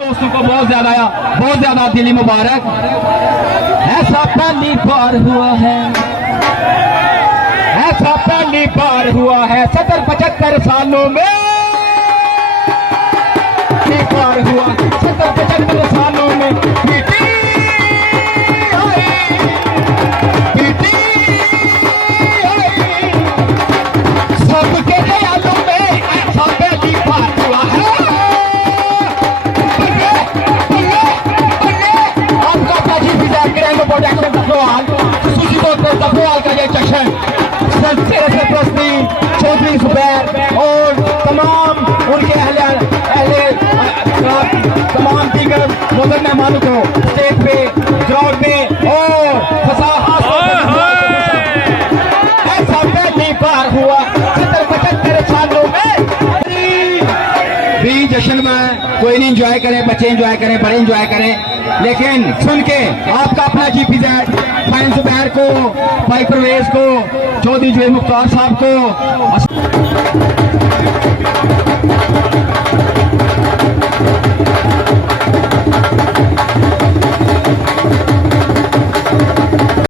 दोस्तों को बहुत ज्यादा दिली मुबारक। ऐसा पहली बार हुआ है, ऐसा पहली बार हुआ है 70-75 सालों में, एक बार हुआ 70-75 सालों में। पीटी सबके दयालु में ऐसा पहली बार हुआ है। प्रोडक्शन का सवाल का ये जश्न सरपरस्ती चौधरी जुबैर और तमाम उनके तमाम दीगर मुग़ल मेहमानों को स्टेज पे, ग्राउंड में और ऐसा पहली बार हुआ 70-75 सालों में। भी जश्न में कोई नहीं इंजॉय करें, बच्चे इंजॉय करें, बड़े इंजॉय करें, लेकिन सुन के आपका अपना GPZ फाइन जुबैर को, भाई परवेज को, चौधरी जुबैर मुख्तार साहब को